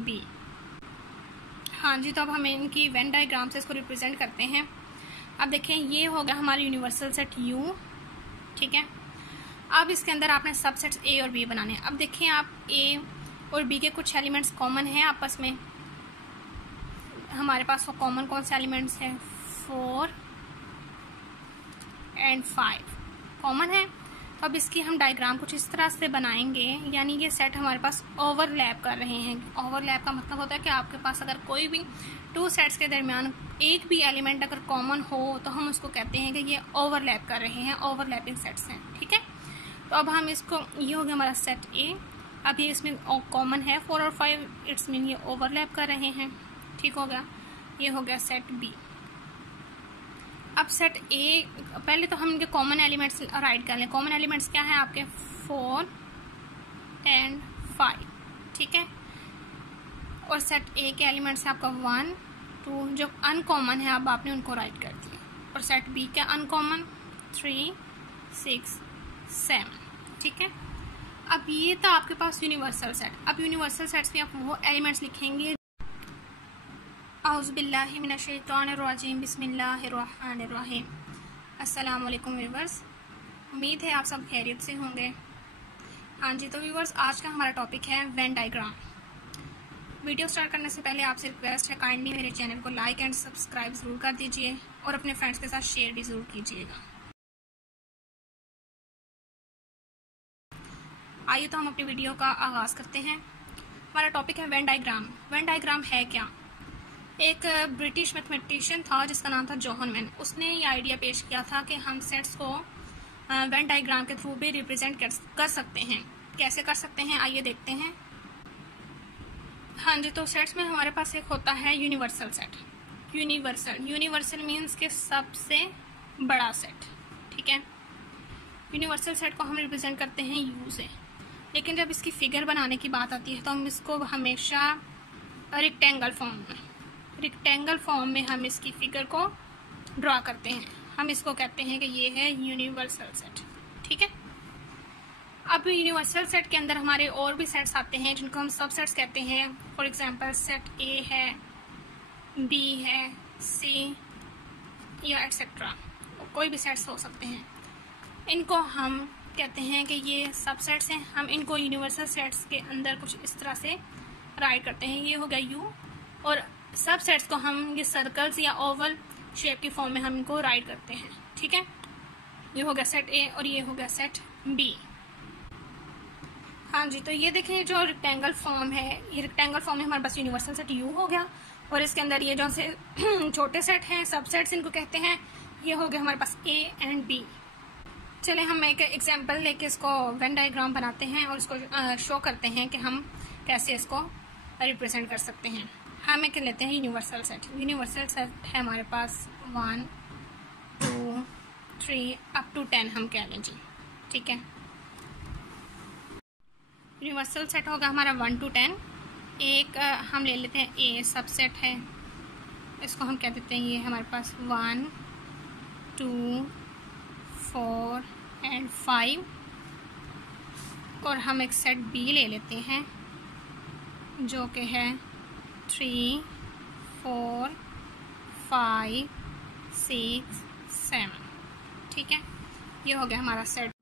B. हाँ जी, तो अब हम इनकी वेन डायग्राम से इसको रिप्रेजेंट करते हैं। अब देखें, ये होगा हमारा यूनिवर्सल सेट यू, ठीक है। अब इसके अंदर आपने सबसेट्स ए और बी बनाने हैं। अब देखें, आप ए और बी के कुछ एलिमेंट्स कॉमन हैं आपस में। हमारे पास वो कॉमन कौन से एलिमेंट्स हैं? 4 और 5 कॉमन है। तो अब इसकी हम डायग्राम कुछ इस तरह से बनाएंगे, यानी ये सेट हमारे पास ओवरलैप कर रहे हैं। ओवरलैप का मतलब होता है कि आपके पास अगर कोई भी टू सेट्स के दरमियान एक भी एलिमेंट अगर कॉमन हो तो हम उसको कहते हैं कि ये ओवरलैप कर रहे हैं, ओवरलैपिंग सेट्स हैं, ठीक है। तो अब हम इसको, ये हो गया हमारा सेट ए। अब ये इसमें कॉमन है 4 और 5, इट्स मीन ये ओवरलैप कर रहे हैं, ठीक हो गया। ये हो गया सेट बी। अब सेट ए, पहले तो हम इनके कॉमन एलिमेंट्स राइट कर लें। कॉमन एलिमेंट्स क्या है आपके? 4 और 5, ठीक है। और सेट ए के एलिमेंट्स है आपका 1, 2, जो अनकॉमन है अब आपने उनको राइट कर दिया। और सेट बी का अनकॉमन 3, 6, 7, ठीक है। अब ये था आपके पास यूनिवर्सल सेट। अब यूनिवर्सल सेट्स में आप वो एलिमेंट्स लिखेंगे। औज़ुबिल्लाहि मिनश्शैतानिर्रजीम, बिस्मिल्लाहिर्रहमानिर्रहीम। अस्सलाम वालेकुम व्यूअर्स, उम्मीद है आप सब खैरियत से होंगे। हाँ जी, तो व्यूअर्स, आज का हमारा टॉपिक है वेन डायग्राम। वीडियो स्टार्ट करने से पहले आपसे रिक्वेस्ट है, काइंडली मेरे चैनल को लाइक एंड सब्सक्राइब ज़रूर कर दीजिए और अपने फ्रेंड्स के साथ शेयर भी ज़रूर कीजिएगा। आइए तो हम अपनी वीडियो का आगाज़ करते हैं। हमारा टॉपिक है वेन डायग्राम। वेन डायग्राम है क्या? एक ब्रिटिश मैथमेटिशियन था जिसका नाम था जॉन मैन। उसने ये आइडिया पेश किया था कि हम सेट्स को वेन डायग्राम के थ्रू भी रिप्रेजेंट कर सकते हैं। कैसे कर सकते हैं, आइए देखते हैं। हाँ जी, तो सेट्स में हमारे पास एक होता है यूनिवर्सल सेट। यूनिवर्सल मीन्स के सबसे बड़ा सेट, ठीक है। यूनिवर्सल सेट को हम रिप्रेजेंट करते हैं यू से। लेकिन जब इसकी फिगर बनाने की बात आती है तो हम इसको हमेशा रेक्टेंगल फॉर्म में हम इसकी फिगर को ड्रा करते हैं। हम इसको कहते हैं कि ये है यूनिवर्सल सेट, ठीक है। अब यूनिवर्सल सेट के अंदर हमारे और भी सेट्स आते हैं जिनको हम सब सेट्स कहते हैं। फॉर एग्जांपल सेट ए है, बी है, सी या एटसेट्रा, कोई भी सेट्स हो सकते हैं। इनको हम कहते हैं कि ये सब सेट्स हैं। हम इनको यूनिवर्सल सेट्स के अंदर कुछ इस तरह से राइट करते हैं। ये हो गया यू, और सब सेट्स को हम ये सर्कल्स या ओवल शेप की फॉर्म में हम इनको राइट करते हैं, ठीक है। ये हो गया सेट ए और ये हो गया सेट बी। हाँ जी, तो ये देखें, जो रेक्टेंगल फॉर्म है, ये रेक्टेंगल फॉर्म में हमारे पास यूनिवर्सल सेट यू हो गया। और इसके अंदर ये जो से छोटे सेट हैं, सब सेट्स इनको कहते हैं। ये हो गया हमारे पास ए एंड बी। चले हम एक एग्जाम्पल लेके इसको वेन डायग्राम बनाते हैं और इसको शो करते हैं कि हम कैसे इसको रिप्रेजेंट कर सकते हैं। हम एक लेते हैं यूनिवर्सल सेट। यूनिवर्सल सेट है हमारे पास 1, 2, 3 अप टू 10 हम कह लें जी, ठीक है। यूनिवर्सल सेट होगा हमारा 1 to 10। एक हम ले लेते हैं ए सबसेट है, इसको हम कह देते हैं ये हमारे पास 1, 2, 4 और 5। और हम एक सेट बी ले लेते हैं जो कि है 3, 4, 5, 6, 7, ठीक है। ये हो गया हमारा सेट बी।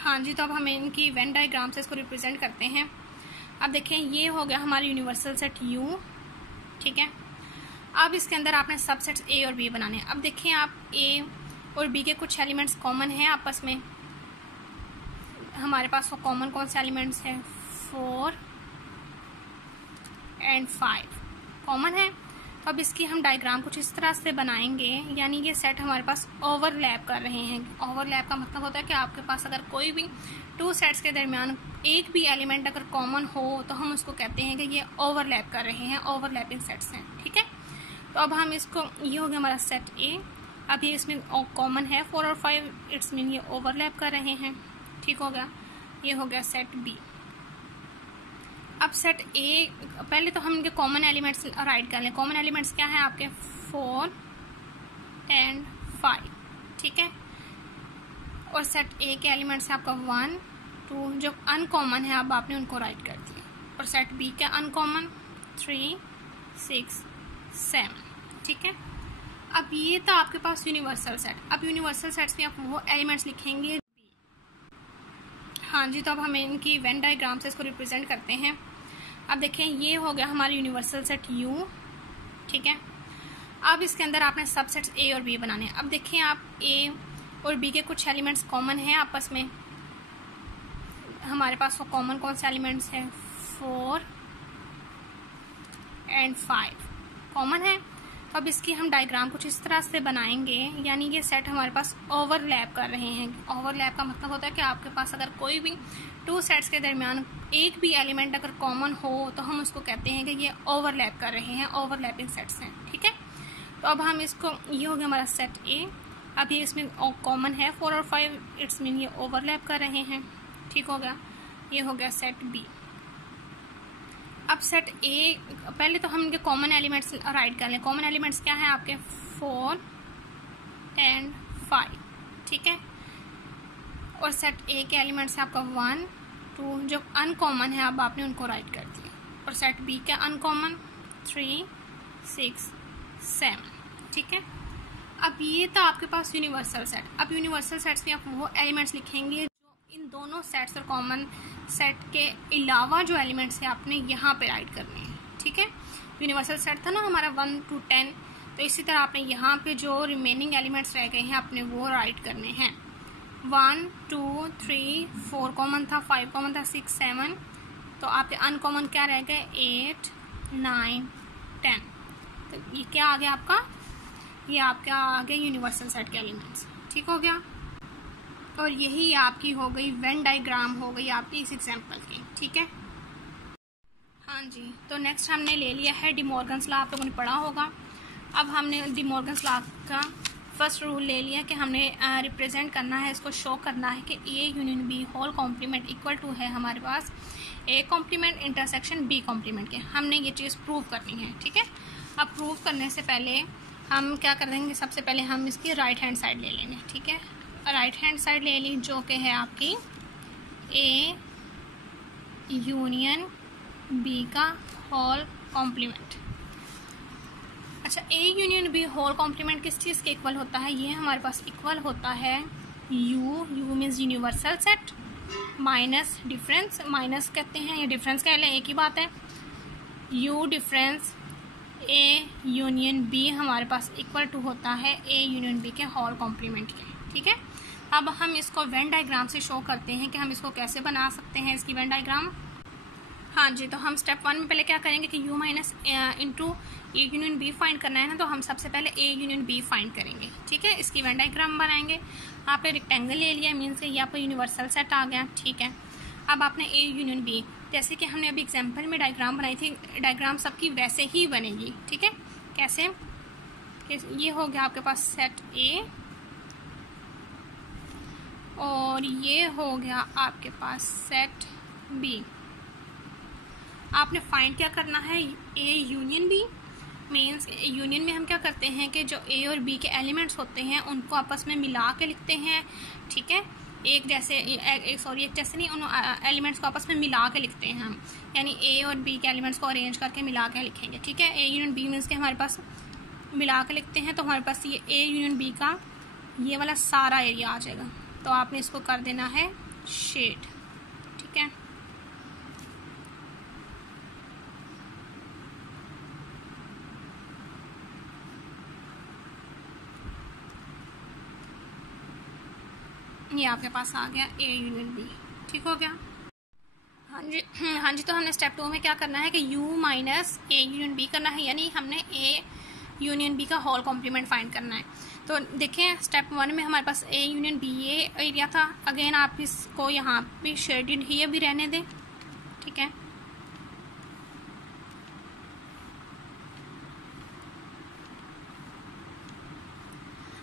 हाँ जी, तो अब हम इनकी वेन डायग्राम से इसको रिप्रेजेंट करते हैं। अब देखें, ये हो गया हमारा यूनिवर्सल सेट यू, ठीक है। अब इसके अंदर आपने सब सेट्स ए और बी बनाने हैं। अब देखें, आप ए और बी के कुछ एलिमेंट्स कॉमन हैं आपस में। हमारे पास वो कॉमन कौन से एलिमेंट्स हैं? 4 और 5 कॉमन है। तो अब इसकी हम डायग्राम कुछ इस तरह से बनाएंगे, यानी ये सेट हमारे पास ओवरलैप कर रहे हैं। ओवरलैप का मतलब होता है कि आपके पास अगर कोई भी टू सेट्स के दरमियान एक भी एलिमेंट अगर कॉमन हो तो हम उसको कहते हैं कि ये ओवरलैप कर रहे हैं, ओवरलैपिंग सेट्स हैं, ठीक है। तो अब हम इसको, ये हो गया हमारा सेट ए। अब ये इसमें कॉमन है 4 और 5, इट्स मीन ये ओवरलैप कर रहे हैं, ठीक हो गया। ये हो गया सेट बी। अब सेट ए, पहले तो हम इनके कॉमन एलिमेंट्स राइट कर लें। कॉमन एलिमेंट्स क्या है आपके? 4 और 5, ठीक है। और सेट ए के एलिमेंट्स है आपका 1, 2, जो अनकॉमन है अब आपने उनको राइट कर दिया। और सेट बी का अनकॉमन 3, 6, 7। ठीक है, अब ये था आपके पास यूनिवर्सल सेट। अब यूनिवर्सल सेट्स में आप वो एलिमेंट्स लिखेंगे। हाँ जी, तो अब हमें इनकी वेन डायग्राम से इसको रिप्रेजेंट करते हैं। अब देखें, ये हो गया हमारा यूनिवर्सल सेट यू। ठीक है, अब इसके अंदर आपने सबसेट्स ए और बी बनाने हैं। अब देखें, आप ए और बी के कुछ एलिमेंट्स कॉमन हैं आपस में। हमारे पास वो कॉमन कौन से एलिमेंट्स हैं? 4 और 5 कॉमन है। तो अब इसकी हम डायग्राम कुछ इस तरह से बनाएंगे, यानी ये सेट हमारे पास ओवरलैप कर रहे हैं। ओवरलैप का मतलब होता है कि आपके पास अगर कोई भी 2 सेट्स के दरमियान एक भी एलिमेंट अगर कॉमन हो तो हम उसको कहते हैं कि ये ओवरलैप कर रहे हैं, ओवरलैपिंग सेट्स हैं। ठीक है, तो अब हम इसको, ये हो गया हमारा सेट ए। अब ये इसमें कॉमन है 4 और 5, इट्स मीन ये ओवरलैप कर रहे हैं। ठीक हो गया, ये हो गया सेट बी। अब सेट ए, पहले तो हम इनके कॉमन एलिमेंट्स राइट कर लें। कॉमन एलिमेंट्स क्या है आपके? 4 और 5। ठीक है, और सेट ए के एलिमेंट्स है आपका 1, 2, जो अनकॉमन है अब आपने उनको राइट कर दिया। और सेट बी का अनकॉमन 3, 6, 7। ठीक है, अब ये था आपके पास यूनिवर्सल सेट। अब यूनिवर्सल सेट्स में आप वो एलिमेंट्स लिखेंगे जो इन दोनों सेट्स और कॉमन सेट के अलावा जो एलिमेंट्स हैं आपने यहाँ पे राइट करने हैं। ठीक है, यूनिवर्सल सेट था ना हमारा 1 to 10, तो इसी तरह आपने यहाँ पे जो रिमेनिंग एलिमेंट्स रह गए हैं आपने वो राइट करने हैं। 1, 2, 3, 4 कॉमन था, 5 कॉमन था, 6, 7। तो आपके अनकॉमन क्या रह गए? 8, 9, 10। तो ये क्या आ गया आपका? ये आपका आ गया यूनिवर्सल सेट के एलिमेंट्स। ठीक हो गया, और यही आपकी हो गई वेन डायग्राम हो गई आपकी इस एग्जाम्पल की। ठीक है, हाँ जी, तो नेक्स्ट हमने ले लिया है डी मॉर्गन्स लॉ, आप लोगों ने पढ़ा होगा। अब हमने डी मॉर्गन्स लॉ का फर्स्ट रूल ले लिया कि हमने रिप्रेजेंट करना है, इसको शो करना है कि A union B whole complement equal to है हमारे पास A complement intersection B complement के। हमने ये चीज़ प्रूव करनी है। ठीक है, अब प्रूव करने से पहले हम क्या कर देंगे? सबसे पहले हम इसकी राइट हैंड साइड ले लेंगे। ठीक है, राइट हैंड साइड ले ली जो कि है आपकी ए यूनियन बी का होल कॉम्प्लीमेंट। अच्छा, A union B whole complement किस चीज़ के इक्वल होता है? ये हमारे पास इक्वल होता है you means universal set minus difference. Minus कहते हैं या डिफरेंस कह लें, एक ही बात है। U difference A union B हमारे पास इक्वल टू होता है ए यूनियन बी के होल कॉम्प्लीमेंट के। ठीक है, अब हम इसको वेन डायग्राम से शो करते हैं कि हम इसको कैसे बना सकते हैं इसकी वेन डायग्राम। हाँ जी, तो हम स्टेप 1 में पहले क्या करेंगे कि u minus into A union B find करना है ना, तो हम सबसे पहले ए यूनियन बी फाइंड करेंगे। ठीक है, इसकी वेन डायग्राम बनाएंगे। आपने रेक्टेंगल ले लिया, मीन से ये आपका यूनिवर्सल सेट आ गया। ठीक है, अब आपने ए यूनियन बी, जैसे कि हमने अभी एग्जाम्पल में डायग्राम बनाई थी, डायग्राम सबकी वैसे ही बनेगी। ठीक है, कैसे? ये हो गया आपके पास सेट ए और ये हो गया आपके पास सेट बी। आपने फाइंड क्या करना है? A union B. Means union में हम क्या करते हैं कि जो ए और बी के एलिमेंट्स होते हैं उनको आपस में मिला के लिखते हैं। ठीक है, एक जैसे नहीं, उन एलिमेंट्स को आपस में मिला के लिखते हैं हम, यानी ए और बी के एलिमेंट्स को अरेंज करके मिला के लिखेंगे। ठीक है, ए यूनियन बी मीन्स के हमारे पास मिला के लिखते हैं, तो हमारे पास ये ए यूनियन बी का ये वाला सारा एरिया आ जाएगा। तो आपने इसको कर देना है शेड। ठीक है, ये आपके पास आ गया ए यूनियन बी। ठीक हो गया, हाँ जी। हाँ जी, तो हमने स्टेप 2 में क्या करना है कि u minus A union B करना है, यानी हमने ए यूनियन बी का होल कॉम्प्लीमेंट फाइंड करना है। तो देखें, स्टेप 1 में हमारे पास ए यूनियन बी ये एरिया था। अगेन आप इसको यहाँ पे शेडेड ही भी रहने दें। ठीक है,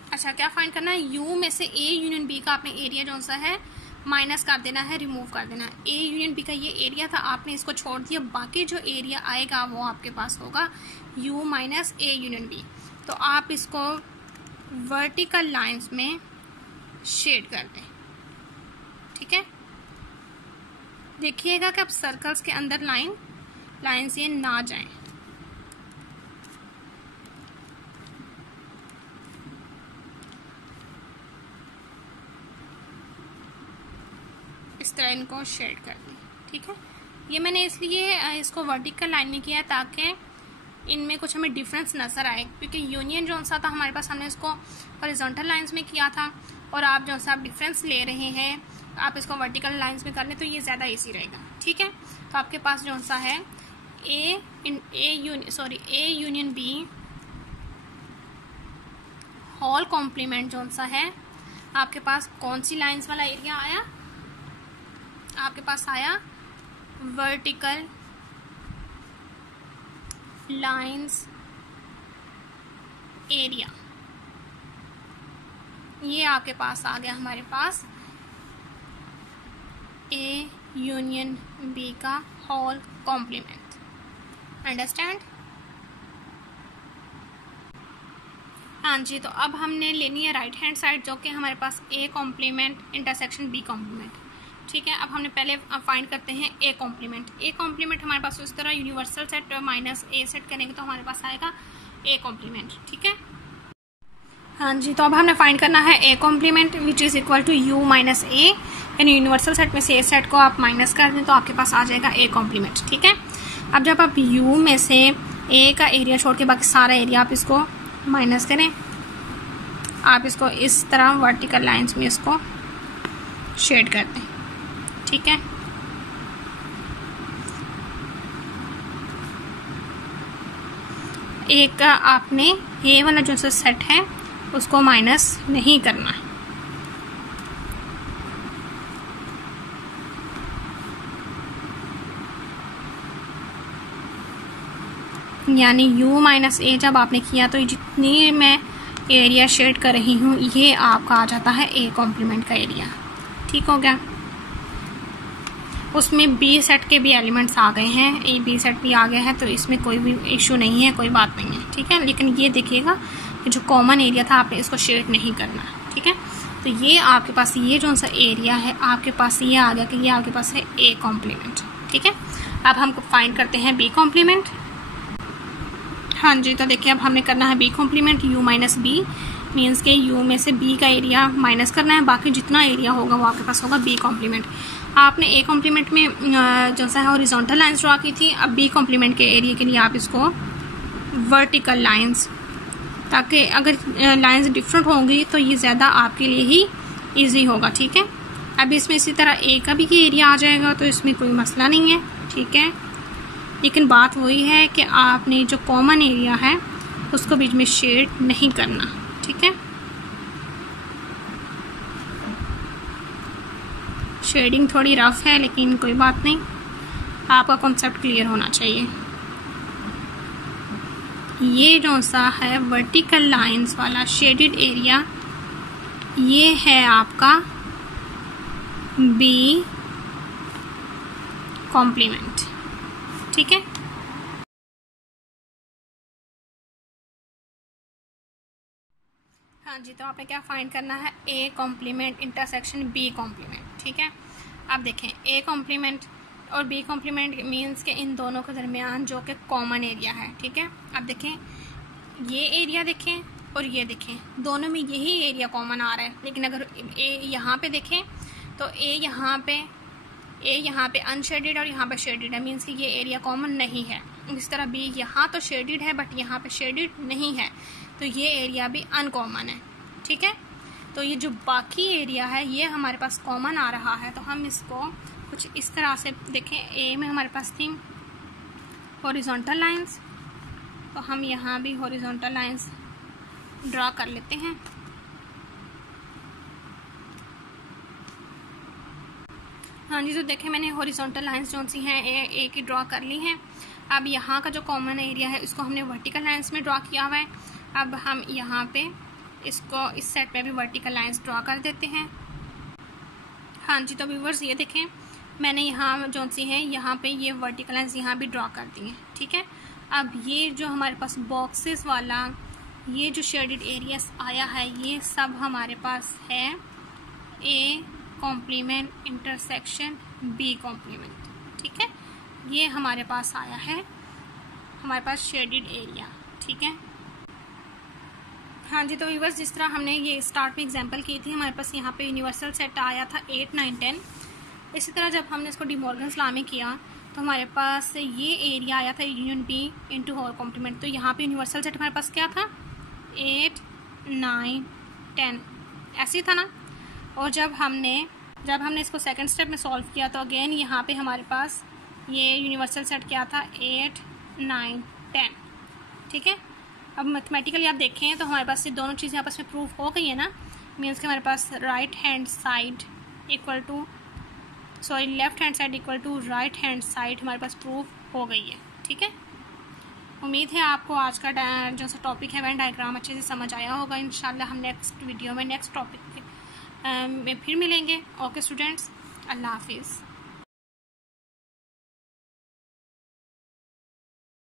अच्छा, क्या फाइंड करना है? u में से ए यूनियन बी का आपने एरिया जो सा है माइनस कर देना है, रिमूव कर देना है। ए यूनियन बी का ये एरिया था, आपने इसको छोड़ दिया, बाकी जो एरिया आएगा वो आपके पास होगा u minus A union B. तो आप इसको वर्टिकल लाइंस में शेड कर दें। ठीक है, देखिएगा कि आप सर्कल्स के अंदर लाइन लाइन से ना जाएं। इस तरह इनको शेड कर दें। ठीक है, ये मैंने इसलिए इसको वर्टिकल लाइन में किया है ताकि इनमें कुछ हमें डिफरेंस नज़र आए, क्योंकि यूनियन जो सा था हमारे पास, हमने इसको हॉरिजॉन्टल लाइंस में किया था, और आप जो सा आप डिफरेंस ले रहे हैं आप इसको वर्टिकल लाइंस में कर लें तो ये ज़्यादा इजी रहेगा। ठीक है, तो आपके पास जो सा है A union B whole complement जो सा है, आपके पास कौन सी लाइंस वाला एरिया आया? आपके पास आया वर्टिकल लाइंस एरिया। ये आपके पास आ गया हमारे पास ए यूनियन बी का होल कॉम्प्लीमेंट। अंडरस्टैंड? हाँ जी, तो अब हमने लेनी है राइट हैंड साइड, जो कि हमारे पास A complement intersection B complement. ठीक है, अब हमने पहले फाइंड करते हैं ए कॉम्प्लीमेंट। ए कॉम्प्लीमेंट हमारे पास इस तरह यूनिवर्सल सेट माइनस ए सेट करेंगे तो हमारे पास आएगा ए कॉम्प्लीमेंट। ठीक है, हाँ जी, तो अब हमने फाइंड करना है A complement which is equal to U minus A, यानी यूनिवर्सल सेट में से ए सेट को आप माइनस कर दें तो आपके पास आ जाएगा ए कॉम्प्लीमेंट। ठीक है, अब जब आप यू में से ए का एरिया छोड़ के बाकी सारा एरिया आप इसको माइनस करें, आप इसको इस तरह वर्टिकल लाइंस में इसको शेड कर दें। ठीक है, एक का आपने ए वाला जो सा सेट है उसको माइनस नहीं करना है। यानी u माइनस ए जब आपने किया तो जितनी मैं एरिया शेड कर रही हूँ ये आपका आ जाता है ए कॉम्प्लीमेंट का एरिया। ठीक हो गया, उसमें बी सेट के भी एलिमेंट्स आ गए हैं, ए बी सेट भी आ गया है, तो इसमें कोई भी इशू नहीं है, कोई बात नहीं है। ठीक है, लेकिन ये देखिएगा जो कॉमन एरिया था आपने इसको शेड नहीं करना। ठीक है, तो ये आपके पास ये जो सा एरिया है आपके पास ये आ गया कि ये आपके पास है ए कॉम्प्लीमेंट। ठीक है, अब हम फाइंड करते हैं बी कॉम्प्लीमेंट। हाँ जी, तो देखिए अब हमने करना है B complement. U minus B means के यू में से बी का एरिया माइनस करना है, बाकी जितना एरिया होगा वो आपके पास होगा बी कॉम्प्लीमेंट। आपने ए कॉम्प्लीमेंट में जो सा है हॉरिजॉन्टल लाइंस ड्रॉ की थी, अब बी कॉम्प्लीमेंट के एरिया के लिए आप इसको वर्टिकल लाइंस, ताकि अगर लाइंस डिफरेंट होंगी तो ये ज़्यादा आपके लिए ही इजी होगा। ठीक है, अब इसमें इसी तरह ए का भी एरिया आ जाएगा तो इसमें कोई मसला नहीं है। ठीक है, लेकिन बात वही है कि आपने जो कॉमन एरिया है उसको बीच में शेड नहीं करना। ठीक है, शेडिंग थोड़ी रफ है लेकिन कोई बात नहीं, आपका कॉन्सेप्ट क्लियर होना चाहिए। ये जो सा है वर्टिकल लाइंस वाला शेडेड एरिया ये है आपका बी कॉम्प्लीमेंट। ठीक है, हाँ जी, तो आपने क्या फाइंड करना है A complement intersection B complement. ठीक है, अब देखें ए कॉम्प्लीमेंट और बी कॉम्प्लीमेंट मीन्स के इन दोनों के दरमियान जो कि कॉमन एरिया है। ठीक है, अब देखें ये एरिया देखें और ये देखें, दोनों में यही एरिया कॉमन आ रहा है, लेकिन अगर ए यहाँ पे देखें तो ए यहाँ पे अनशेडेड और यहाँ पे शेडेड है, मीन्स कि ये एरिया कॉमन नहीं है। इस तरह बी यहाँ तो शेडेड है बट यहाँ पे शेडेड नहीं है, तो ये एरिया भी अनकॉमन है। ठीक है, तो ये जो बाकी एरिया है ये हमारे पास कॉमन आ रहा है, तो हम इसको कुछ इस तरह से देखें। ए में हमारे पास थी हॉरिजॉन्टल लाइंस, तो हम यहाँ भी हॉरिजॉन्टल लाइंस ड्रा कर लेते हैं। हाँ जी, तो देखें मैंने हॉरिजॉन्टल लाइंस जो सी हैं ए की ड्रॉ कर ली हैं। अब यहाँ का जो कॉमन एरिया है इसको हमने वर्टिकल लाइंस में ड्रॉ किया हुआ है। अब हम यहाँ पे इसको इस सेट पे भी वर्टिकल लाइंस ड्रॉ कर देते हैं। हाँ जी, तो व्यूअर्स ये देखें मैंने यहाँ जो सी है यहाँ पे ये वर्टिकल लाइंस यहाँ भी ड्रॉ कर दी हैं। ठीक है, अब ये जो हमारे पास बॉक्सेस वाला ये जो शेडेड एरियाज आया है ये सब हमारे पास है A complement intersection B complement. ठीक है, ये हमारे पास आया है, हमारे पास शेडेड एरिया। ठीक है, हाँ जी। तो व्यूअर्स, जिस तरह हमने ये स्टार्ट में एग्जांपल की थी, हमारे पास यहाँ पे यूनिवर्सल सेट आया था 8, 9, 10। इसी तरह जब हमने इसको डी मॉर्गन्स लॉ में किया तो हमारे पास ये एरिया आया था union B into whole complement. तो यहाँ पे यूनिवर्सल सेट हमारे पास क्या था, 8, 9, 10, ऐसे ही था ना। और जब हमने इसको सेकंड स्टेप में सॉल्व किया तो अगेन यहाँ पे हमारे पास ये यूनिवर्सल सेट क्या था, 8, 9, 10। ठीक है, अब मैथमेटिकली आप देखें तो हमारे पास ये दोनों चीज़ें आपस में प्रूव हो गई है ना। मीन्स कि हमारे पास left hand side equal to right hand side हमारे पास प्रूव हो गई है। ठीक है, उम्मीद है आपको आज का जो सा टॉपिक है वेन डायग्राम अच्छे से समझ आया होगा। इंशाल्लाह हम नेक्स्ट वीडियो में नेक्स्ट टॉपिक में फिर मिलेंगे। ओके स्टूडेंट्स, अल्लाह हाफिज़।